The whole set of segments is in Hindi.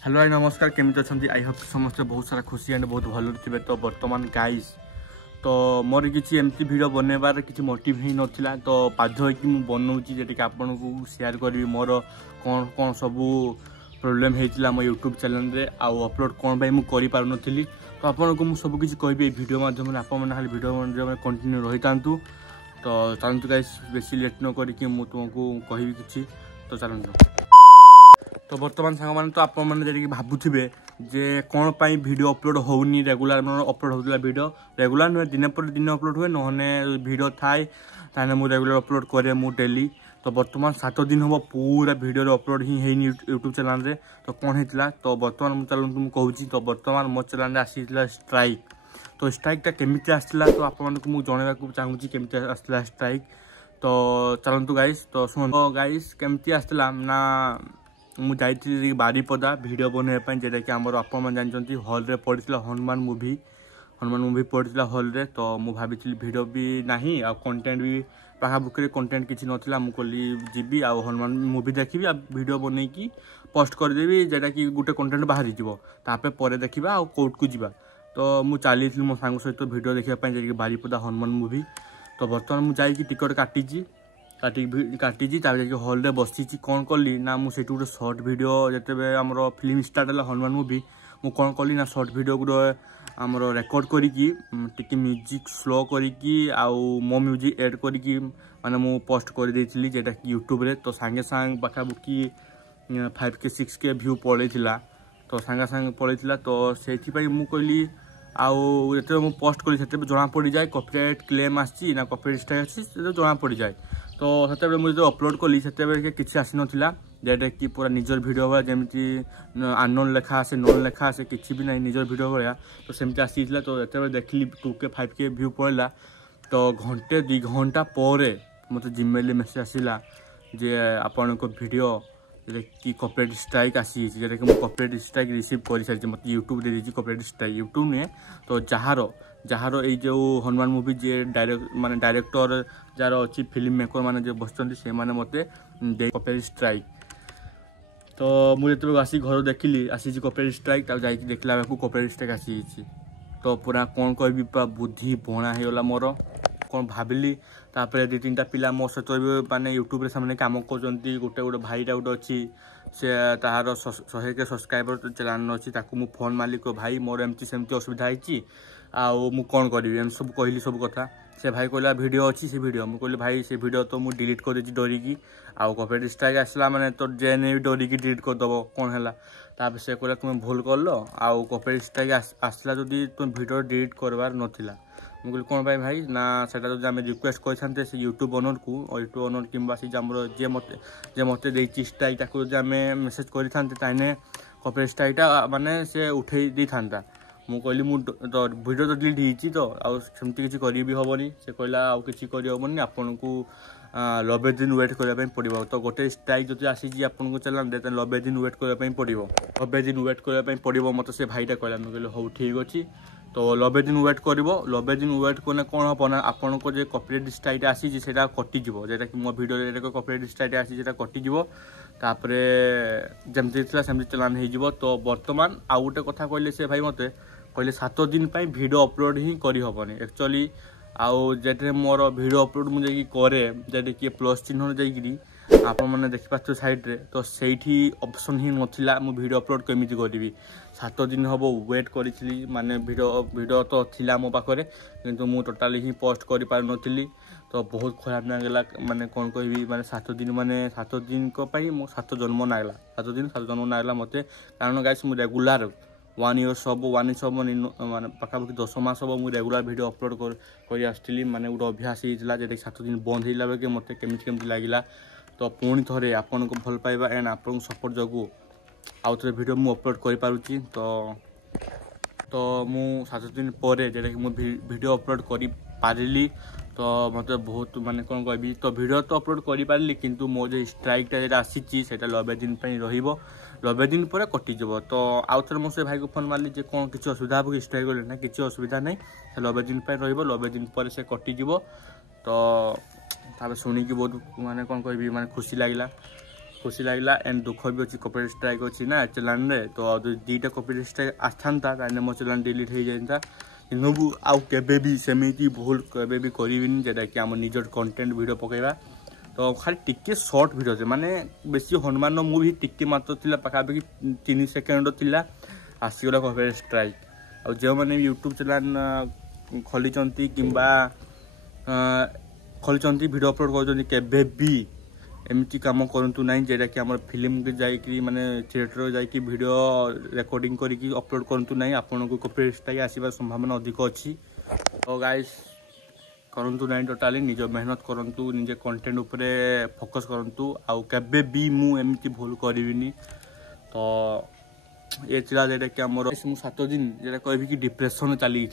हेलो भाई नमस्कार केमी अच्छा आई होप समस्त बहुत सारा खुशी एंड बहुत भल थे। तो बर्तमान गाइस तो मोर किसी एमती वीडियो बनवार किसी मोटिव ही नाला तो बाध्य होगी बनाऊँगी जेटिक आपन को शेयर करी मोर कौन कौन सबू प्रोब्लेम होता मो यूट्यूब चैनल रे आउ अपलोड कौन भाई मुझे पारि तो आपन को मुझे सब किसी कहि वीडियो माध्यम आप वीडियो माध्यम कंटिन्यू रही था। तो चलते गाइस बेसी लेट न करी तुमको कहि कि तो चलते। तो बर्तमान सांग मैंने तो आपने भावुवे जे कौन पाई वीडियो अपलोड होनी रेगुलर अपलोड होता वीडियो रेगुलर नुहे दिन पर दिन अपलोड हुए नहने वीडियो थाए ताने मुझे रेगुलर अपलोड करे मु डेली। तो बर्तमान 7 दिन हम पूरा वीडियो अपलोड ही है यूट्यूब चैनल रे। तो कौन होता तो बर्तमान मुझे चलो तुम कहूँ तो बर्तमान मो चैनल आसी स्ट्राइक। तो स्ट्राइकटा केमिति आसला तो आपको मुझे जनवाक चाहूँगी केमिति आसला स्ट्राइक। तो चलतु गाइस तो शुण गाइस केमिति आसला ना मुझे बारीपदा वीडियो बनवाई जेटा कि आम आप जानते हल रे पड़ा हनुमान मूवी पड़ा हल रे। तो मुझे भावी वीडियो भी नहीं आ कंटेंट भी पाखापुखी कंटेंट किसी नाला मुझे कहली जी आ हनुमान मूवी देखी आ वीडियो बनईकी पोस्ट करदेवी जेटा कि गोटे कंटेंट बाहरी तापर पर देखा आ कोर्ट को जावा। तो मुझे चली मो सांग सहित वीडियो देखापी बारीपदा हनुमान मूवी। तो बर्तमान मुझे टिकट काटी हल रे बसी कौन कली ना मुझे गोटे सर्ट वीडियो जिते आम फिल्म स्टार्ट है हनुमान मूवी मुझे कौन कली ना सर्ट वीडियो गुटे आम रेकर्ड करी म्यूजिक स्लो करी मो म्यूजिक एड करी माने मु पोस्ट कर देइछिली जेटा कि यूट्यूब रे। तो सांगे सांग पाखापुखी 5K 6K व्यू पड़ेगा। तो सांगे सांग पड़ेगा तो से मुझे कहली आते मुझे पोस्ट कली से जना पड़ जाए कॉपीराइट क्लेम आसी ना कॉपीराइट स्ट्राइक आसी जना पड़ जाए। तो से मुझे जो अपलोड कली से किसी आसी नाला जेटा कि पूरा निजर वीडियो भाया जमी आनोन लेखा आसे नोन लेखा आसे किसी भी नहीं निजर वीडियो भाया। तो सेमती आसी तो ये देखली 2K 5K व्यू पड़ा। तो घंटे 2 घंटा पर मत जीमेल मेसेज आसला जे आपण को वीडियो कि कॉपीराइट स्ट्राइक आसी जेटा कि कॉपीराइट स्ट्राइक रिसीव कर सारी मत यूट्यूब दे दी कॉपीराइट स्ट्राइक यूट्यूब नुहे। तो जार ये हनुमान मूवी जे डायरेक्टर जार अच्छी फिल्म मेकर मैंने जो बसते से मत कॉपीराइट स्ट्राइक। तो मुझे जो आसी घर देखिली आसी कॉपीराइट स्ट्राइक जा देखला कॉपीराइट स्ट्राइक आसी। तो पूरा कौन कह बुद्धि बणा होगा मोर कौन भाविली तापर 2-3टा पिला मो सहित भी माने यूट्यूब से कम कर गोटे गोटे भाईटा गोटे अच्छी से तार 100K सब्सक्राइबर चैनल अच्छी मुझे फोन मालिक भाई मोर एमती सेमती असुविधा होती आउ कौन करी एम सब कहली सब कथा। से भाई कहला वीडियो अच्छी से वीडियो मुझे कहली भाई से वीडियो तो मुझे डिलीट कर डरिकी आउ कॉपीराइट स्ट्राइक आसला माने तो जेने भी डरिकी डिलीट करदेव कौन है। तापर से कहला तुम भूल कर लो आउ कॉपीराइट स्ट्राइक आसला जदि तुम वीडियो डिलीट करवार नथिला। मुझे कहली कौन भाई ना सेटा जो आम रिक्वेस्ट करते से यूट्यूब ओनर को यूट्यूब ओनर कि जे मत स्ट्राइक जो आम मेसेज करते कॉपीराइट स्ट्राइकटा माने से उठे दी था। मुझे कहली तो वीडियो तो डिलीट हो तो आमती किसी करी हेनी से कहला आउ कि हेनी आपन को 90 दिन वेट करने पड़ो। तो गोटे स्ट्राइक जो आसी आपको चलान 90 दिन वेट करने पड़ो 90 दिन वेट करने पड़ो मत से भाईटा कहला। मुझे कहली हो ठीक अच्छे तो 90 दिन वेट कर 90 दिन वेट करने कौन हम ना आपन को जो कॉपीराइट स्ट्राइक आसी कटिज जेटा कि मो वीडियो कॉपीराइट स्ट्राइक आसी कटिज तापर जमती सेमती चलान हो। तो बर्तमान आउ गोटे कथा कहले से भाई मत कहले 7 दिन वीडियो अपलोड ही करहबनी एक्चुअली आउ जेटे मोर वीडियो अपलोड मुझे करे जेटे कि प्लस चिन्ह जाकि आप मैंने देखिपे साइड्रे तो सही ऑप्शन ही नाला मु वीडियो अपलोड केमिति करी 7 दिन हम वेट करी माने वीडियो तो थिला मो पाखरे किंतु मु टोटाली ही पोस्ट कर पार नथिली। तो बहुत खराब नागला माने कौन कहि माने 7 दिन माने 7 दिन को पाई मो 7 जन्म नागला 7 दिन 7 जन्म नागला मते कारण गाइस मु रेगुलर 1 ईयर सब माने पाखापाखि 10 मास हम मुझे रेगुलर वीडियो अपलोड कर आसली माने गोटे अभ्यास होता है 7 दिन बंद होगा बेके मत केमिति लगे। तो पुणी थे आपन को भल पाइबा एंड आपन सपोर्ट जो आउ थे वीडियो मु अपलोड कर पारुची। तो मु 7 दिन पर जेटा कि मु वीडियो अपलोड कर पारिली। तो मत बहुत माने कौन कह तो वीडियो तो अपलोड कर पारिली किंतु मो जो स्ट्राइकटा जो आसी 90 दिन रहिबो 90 दिन पर कटिज। तो आउ थे मुझे भाई को फोन मारली जे कौन किसी असुविधा हम कि स्ट्राइक ना किसी असुविधा नहीं 90 दिन रहिबो 90 दिन पर से कटिज। तो शुणिकी बहुत माने कौन कह माने खुशी लगिला। खुशी लगला एंड दुख भी अच्छी कॉपीराइट स्ट्राइक अच्छी ना चैनल रे तो दुईटा कॉपीराइट स्ट्राइक आसता ताने मो चैनल डिलीट हो जाता कि आउ केबे भी सेमिति भूल केबे भी करिविनी जेटा कि आम निजर कंटेंट वीडियो पकेबा तो खाली टिके शॉर्ट वीडियो से माने बेसी हनुमान मूवी टिके मात्र थिला पाखापाखि 3 सेकेंड थिला आसीगला कॉपीराइट स्ट्राइक आ जो मैंने यूट्यूब चैनल खोली किंबा खोली वीडियो अपलोड कर भी एमती कम करूँ ना जेटा कि आम फिल्म के जाकि माने थिएटर जाकि वीडियो रिकॉर्डिंग करके अपलोड करूँ ना आपन को कॉपीराइट स्ट्राइक आसबार संभावना अधिक अच्छी तो गाइस करूँ ना टोटाली निज मेहनत करूँ निजे कंटेंट उपरे फोकस करूँ आउ केबे भी मुझे भूल करिविनी तो ये थिला जेटा कि आमर 7 दिन जेटा कहबी कि डिप्रेशन चली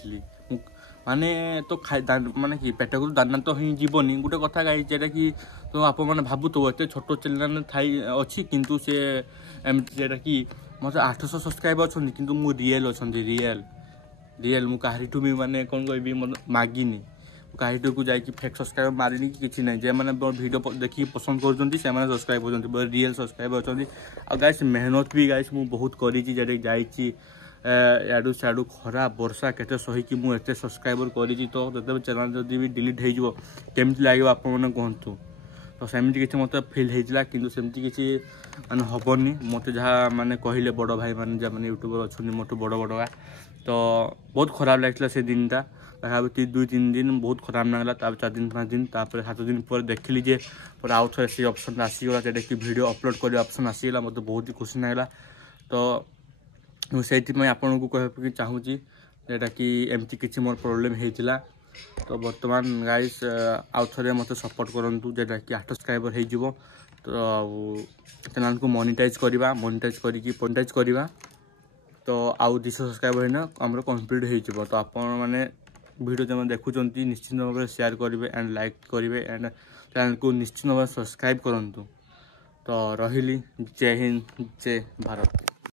माने तो खाई माने कि पेट को दाना तो ही जीवनी गोटे कथा गाई जेटा कि तो आप मैंने भावुव एत छोट चैनल थाई अच्छी किंतु से एमती जेटा कि मतलब 800 सब्सक्राइबर अच्छा किंतु मु रियल अच्छा रियल मु कहारिठू भी माने कौन कहबी मागिनी कहारिठू को जाकि फेक सब्सक्राइबर मारिनी कि किसी ना जे मैंने वीडियो देखिए पसंद कर सब्सक्राइब होती रियल सब्सक्राइबर अच्छा गाइस मेहनत भी गाइस मु बहुत करी जाइए याडू साडू खरा वर्षा केते सहीकि मुझे सब्सक्राइबर करी तो चैनल जदि भी डिलीट हो केमती लगे आप कहतु तो सेमती किसी मत फिल होता कि सेमती किसी माने हेनी मत जहाँ माने कहले बड़ भाई मैंने जहाँ मैंने यूट्यूबर अच्छा मोटू बड़ बड़ा तो बहुत खराब लगता से दिनटा पाखापाखि 2-3 दिन बहुत खराब लगला 4 दिन 5 दिन 7 दिन पर देखली जे पर आउ थे से ऑप्शन आसीगला जेटा कि वीडियो अपलोड कर ऑप्शन आसीगला मत बहुत ही खुशी लगला तो मुझे आपन को कह चाहूँ जेटा कि एमती किसी मोर प्रोब्लेम होता तो बर्तमान गाइस आउ थे मत सपोर्ट करूँ जेटा कि 8 सब्सक्राइबर हो तो चैनल को मोनेटाइज करवा तो आउ 200 सब्सक्राइबर होना आमर कंप्लीट हो तो आप मैंने वीडियो जब देखुं निश्चित भाव में शेयर करेंगे एंड लाइक करेंगे एंड चैनल को निश्चित भाव सब्सक्राइब करूँ तो रही जय हिंद जय भारत।